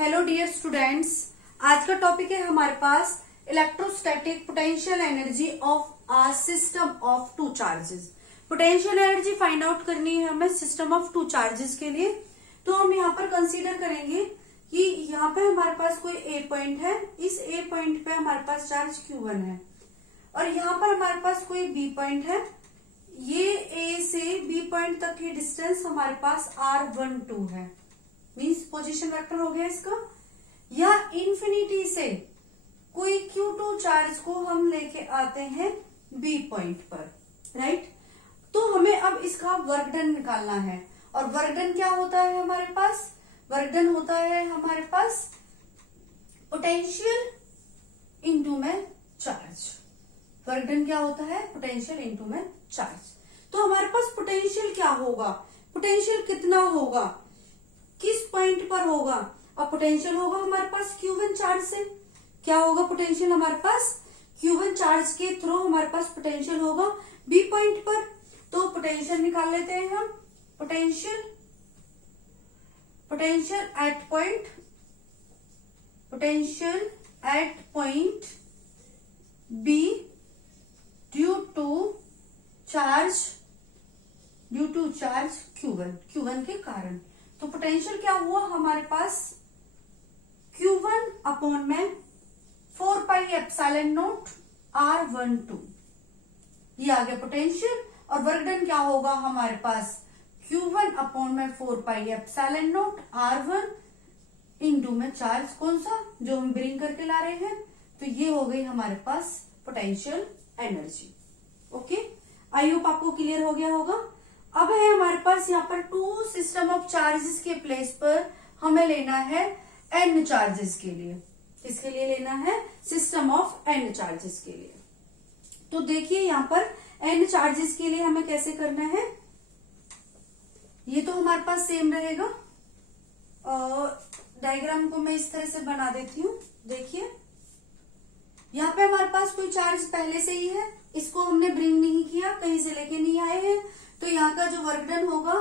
Hello dear students, आज का topic है हमारे पास electrostatic potential energy of a system of two charges. Potential energy find out करनी है हमें सिस्टम ऑफ टू चार्जेस के लिए। तो हम यहाँ पर कंसीडर करेंगे कि यहाँ पे हमारे पास कोई ए पॉइंट है, इस ए पॉइंट पे हमारे पास चार्ज Q1 है और यहाँ पर हमारे पास कोई बी पॉइंट है। ये ए से बी पॉइंट तक की डिस्टेंस हमारे पास R12 है, मीन्स पोजीशन वेक्टर हो गया इसका। या इंफिनिटी से कोई Q2 चार्ज को हम लेके आते हैं बी पॉइंट पर, राइट। तो हमें अब इसका वर्क डन निकालना है और वर्क डन क्या होता है हमारे पास? वर्क डन होता है हमारे पास पोटेंशियल इनटू में चार्ज। वर्क डन क्या होता है? पोटेंशियल इनटू में चार्ज। तो हमारे पास पोटेंशियल क्या होगा? पोटेंशियल कितना होगा, किस पॉइंट पर होगा? और पोटेंशियल होगा हमारे पास Q1 चार्ज से। क्या होगा पोटेंशियल हमारे पास? Q1 चार्ज के थ्रू हमारे पास पोटेंशियल होगा बी पॉइंट पर। तो पोटेंशियल निकाल लेते हैं हम। Potential at point B due to charge Q1 के कारण। तो पोटेंशियल क्या हुआ हमारे पास? Q1 अपॉन में 4 पाई एप्सिलॉन नॉट R12, ये आ गया पोटेंशियल। और वर्क डन क्या होगा हमारे पास? Q1 अपॉन में 4 pi epsilon not R1 into में चार्ज, कौन सा जो हम ब्रिंग करके ला रहे हैं। तो ये हो गई हमारे पास potential energy. Okay, I hope आपको क्लियर हो गया होगा। अब है हमारे पास यहाँ पर टू सिस्टम ऑफ चार्जेस के प्लेस पर हमें लेना है n चार्जेस के लिए। किसके लिए लेना है? सिस्टम ऑफ n चार्जेस के लिए। तो देखिए यहाँ पर n चार्जेस के लिए हमें कैसे करना है। ये तो हमारे पास सेम रहेगा और डायग्राम को मैं इस तरह से बना देती हूँ। देखिए यहाँ पे हमारे पास कोई चार्ज पहले से ही है, इसको हमने ब्रिंग नहीं किया, कहीं से लेके नहीं आए हैं। तो यहाँ का जो वर्क डन होगा,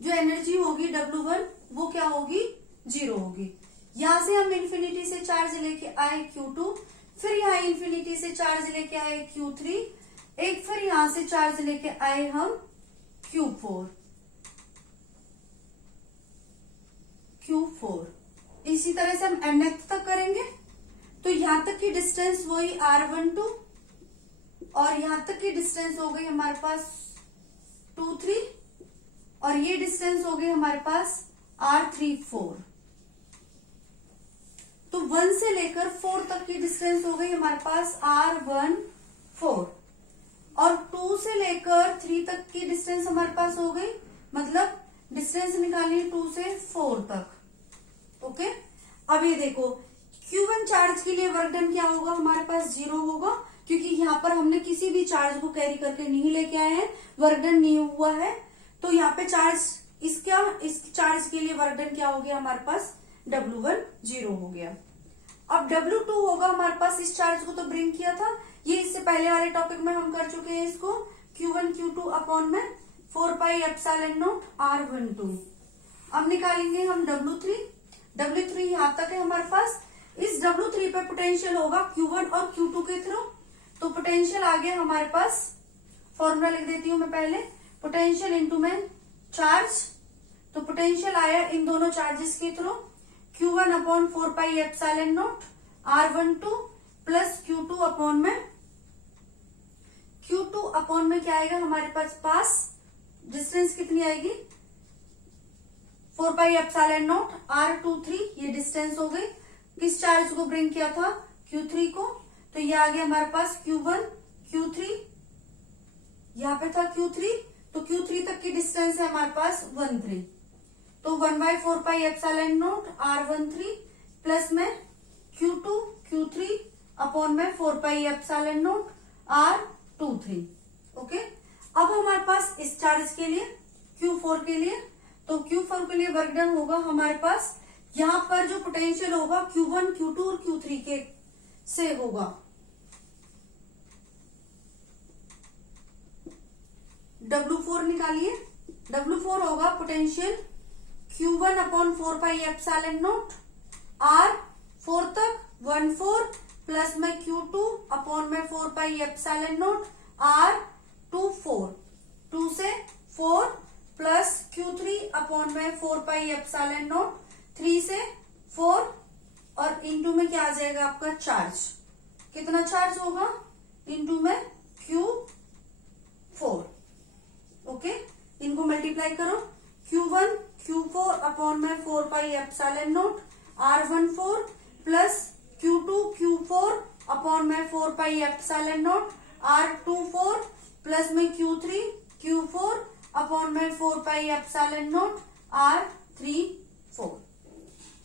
जो एनर्जी होगी W1, वो क्या होगी? 0 होगी। यहाँ से हम इंफिनिटी से चार्ज लेके आए Q2, फिर यहाँ इंफिनिटी से चार्ज लेके आए Q3, एक फिर यहाँ से चार्ज लेके आए हम Q4। इसी तरह से हम nth तक करेंगे। तो यहाँ तक की डिस्टेंस वही R12 और यहाँ तक की डिस्टेंस हो गई हमारे पास 2, 3 और ये डिस्टेंस हो गई हमारे पास R34। तो 1 से लेकर 4 तक की डिस्टेंस हो गई हमारे पास R14 और 2 से लेकर 3 तक की डिस्टेंस हमारे पास हो गई, मतलब डिस्टेंस निकालिए 2 से 4 तक। ओके, अब ये देखो Q1 चार्ज के लिए वर्क डन क्या होगा हमारे पास? 0 होगा, क्योंकि यहाँ पर हमने किसी भी चार्ज को कैरी करके नहीं लेके आए हैं, वर्क डन नहीं हुआ है। तो यहाँ पे चार्ज इस चार्ज के लिए वर्क डन क्या हो गया हमारे पास? W1 0 हो गया। अब W2 होगा हमारे पास, इस चार्ज को तो ब्रिंग किया था, ये इससे पहले वाले टॉपिक में हम कर चुके हैं इसको। Q1 Q2 अपॉन में 4 पाई एप्सिलॉन नॉट R12। अब निकालेंगे हम W3 यहाँ तक है हमारे पास। इस W3 पे पोटेंशियल होगा Q1 और Q2 के थ्रू। तो पोटेंशियल आ गया हमारे पास, फॉर्मूला लिख देती हूं मैं पहले, पोटेंशियल इनटू में चार्ज। तो पोटेंशियल आया इन दोनों चार्जेस के through Q1 upon 4 pi epsilon not R12 plus Q2 upon में क्या आएगा हमारे पास डिस्टेंस कितनी आएगी? 4 पाई एप्सिलॉन नॉट R23, ये डिस्टेंस हो गई। किस चार्ज को ब्रिंग किया था? Q3 को। तो ये आ गया हमारे पास Q1 Q3, यहाँ पे था Q3, तो Q3 तक की डिस्टेंस है हमारे पास 13। तो 1/4 pi epsilon not R13 plus में Q3 अपॉन में 4 pi epsilon not R23। Okay, अब हमारे पास इस चार्ज के लिए Q4 के लिए, तो Q4 के लिए वर्क डन होगा हमारे पास, यहाँ पर जो पोटेंशियल होगा Q1 Q2 और Q3 के से होगा। W4 निकालिए। W4 होगा potential Q1 upon 4 pi epsilon not R 4 तक 1/4 प्लस में Q2 अपॉन में 4 पाई एप्सिलॉन नॉट R 2/4, 2 से 4 प्लस Q3 अपॉन में 4 पाई एप्सिलॉन नॉट 3 से 4 और इनटू में क्या आ जाएगा आपका चार्ज, कितना चार्ज होगा इनटू में Q4। ओके, इनको मल्टीप्लाई करो, Q1 Q4 अपॉन में 4 pi epsilon not R14 plus Q2 Q4 upon में 4 pi epsilon not R24 plus में Q3 Q4 अपॉन में 4 पाई एप्सिलॉन नॉट R34।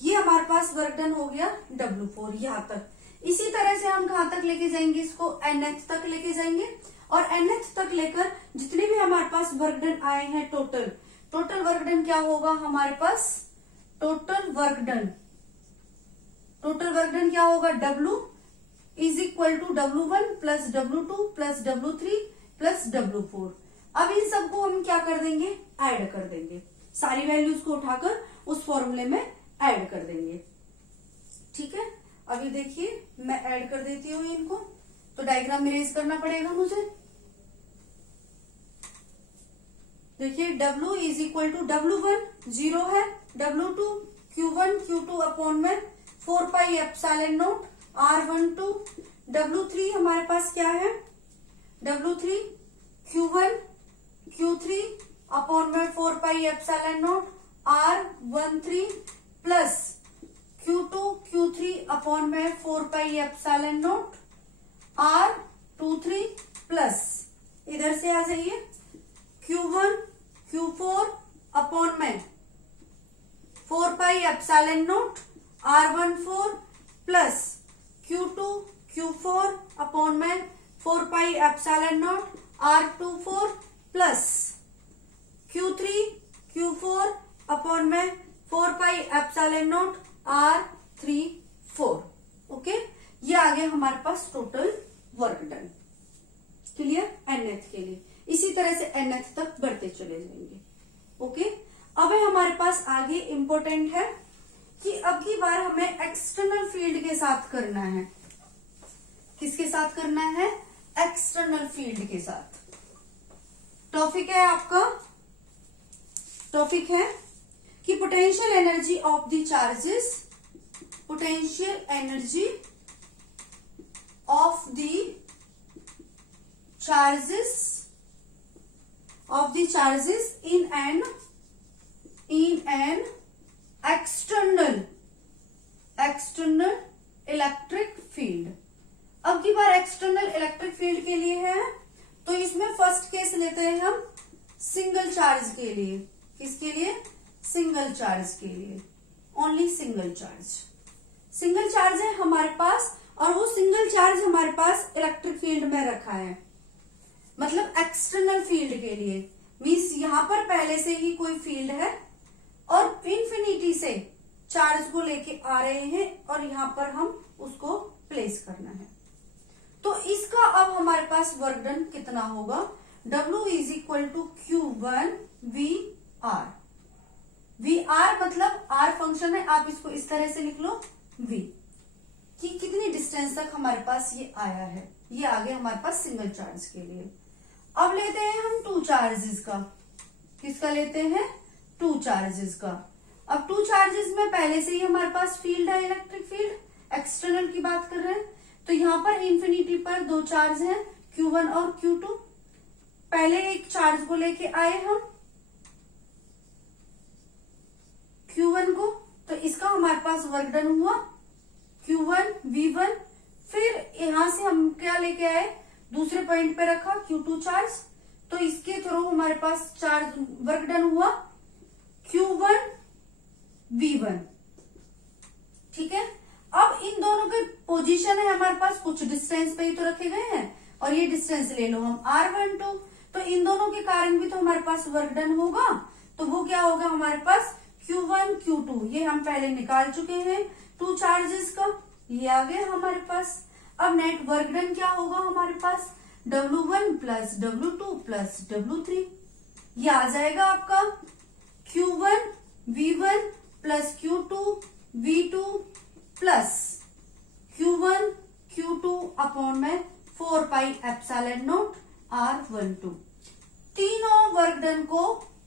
ये हमारे पास वर्क डन हो गया W4 यहां तक। इसी तरह से हम कहां तक लेके जाएंगे, इसको nth तक लेके जाएंगे और nth तक लेकर जितने भी हमारे पास वर्क डन आए हैं टोटल वर्क डन क्या होगा हमारे पास, टोटल वर्क डन क्या होगा, W is equal to W1 plus W2 plus W3 plus W4। अब इन सबको हम क्या कर देंगे, ऐड कर देंगे, सारी वैल्यूज को उठाकर उस फॉर्मूले में ऐड कर देंगे। ठीक है, अभी देखिए मैं ऐड कर देती हूँ इनको, तो डायग्राम इरेज करना पड़ेगा मुझे। देखिए W is equal to W1 0 है, W2 Q1 Q2 अपॉन में 4 pi epsilon not R12, W3 हमारे पास क्या है, W3 Q1 Q3 अपॉन में 4 pi epsilon not R13 plus Q2 Q3 upon में 4 pi epsilon not R23 plus इधर से आ जाइए Q1 Q4 अपॉन में 4 pi epsilon not R14 plus Q2 Q4 upon में 4 pi epsilon not R24 plus Q3 Q4 upon में 4 pi epsilon not R34। Okay, ये आ गया हमारे पास total work done. Clear, nth के लिए इसी तरह से nth तक बढ़ते चले जाएंगे। ओके, अब हमारे पास आगे इंपॉर्टेंट है कि अब की बार हमें एक्सटर्नल फील्ड के साथ करना है। किसके साथ करना है, एक्सटर्नल फील्ड के साथ। टॉपिक है आपका, टॉपिक है कि potential energy of the charges, potential energy of the charges in an external electric field. अब की बार एक्सटर्नल इलेक्ट्रिक फील्ड के लिए है, तो इसमें फर्स्ट केस लेते हैं हम सिंगल चार्ज के लिए। किसके लिए, सिंगल चार्ज के लिए, ओनली सिंगल चार्ज है हमारे पास, और वो सिंगल चार्ज हमारे पास इलेक्ट्रिक फील्ड में रखा है। मतलब एक्सटर्नल फील्ड के लिए मीन्स यहां पर पहले से ही कोई फील्ड है और इन्फिनिटी से चार्ज को लेके आ रहे हैं और यहां पर हम उसको प्लेस करना है। तो इसका अब हमारे पास वर्क डन कितना होगा, W is equal to Q1 VR। VR मतलब R फंक्शन है, आप इसको इस तरह से लिख लो V, कि कितनी डिस्टेंस तक हमारे पास ये आया है। ये आ गया हमारे पास सिंगल चार्ज के लिए। अब लेते हैं हम टू चार्जेस का। किसका लेते हैं, टू चार्जेस का। अब टू चार्जेस में पहले से ही हमारे पास फील्ड है, इलेक्ट्रिक फील्ड, एक्सटर्नल की बात कर रहे हैं। तो यहां पर इंफिनिटी पर दो चार्ज हैं, Q1 और Q2। पहले एक चार्ज को लेके आए हम Q1 को, तो इसका हमारे पास वर्क डन हुआ Q1 V1। फिर यहां से हम क्या लेके आए, दूसरे पॉइंट पे रखा Q2 चार्ज, तो इसके थ्रू हमारे पास चार्ज वर्क डन हुआ Q1 V1। ठीक है, अब इन दोनों के पोजीशन है हमारे पास कुछ डिस्टेंस पे ही तो रखे गए हैं, और ये डिस्टेंस ले लो हम R12। तो इन दोनों के कारण भी तो हमारे पास वर्क डन होगा, तो वो क्या होगा हमारे पास Q1 Q2। ये हम पहले निकाल चुके हैं टू चार्जेस का, ये आ गया हमारे पास। अब नेट वर्क डन क्या होगा हमारे पास, W1 plus W2 plus W3। ये आ जाएगा आपका Q1 V1 plus Q2 V2 plus Q1 Q2 upon में 4 पाई एप्सिलॉन नॉट R12। तीनों वर्क डन को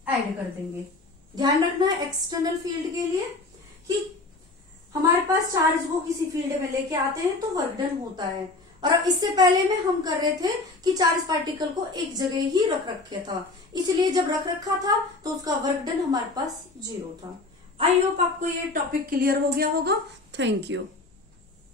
ऐड कर देंगे। ध्यान रखना है एक्सटर्नल फील्ड के लिए कि हमारे पास चार्ज वो किसी फील्ड में लेके आते हैं तो वर्क डन होता है। और अब इससे पहले में हम कर रहे थे कि चार्ज पार्टिकल को एक जगह ही रख रखे था, इसलिए जब रख रखा था तो उसका वर्क डन हमारे पास 0 था। आई होप आपको ये टॉपिक क्लियर हो गया होगा। Thank you.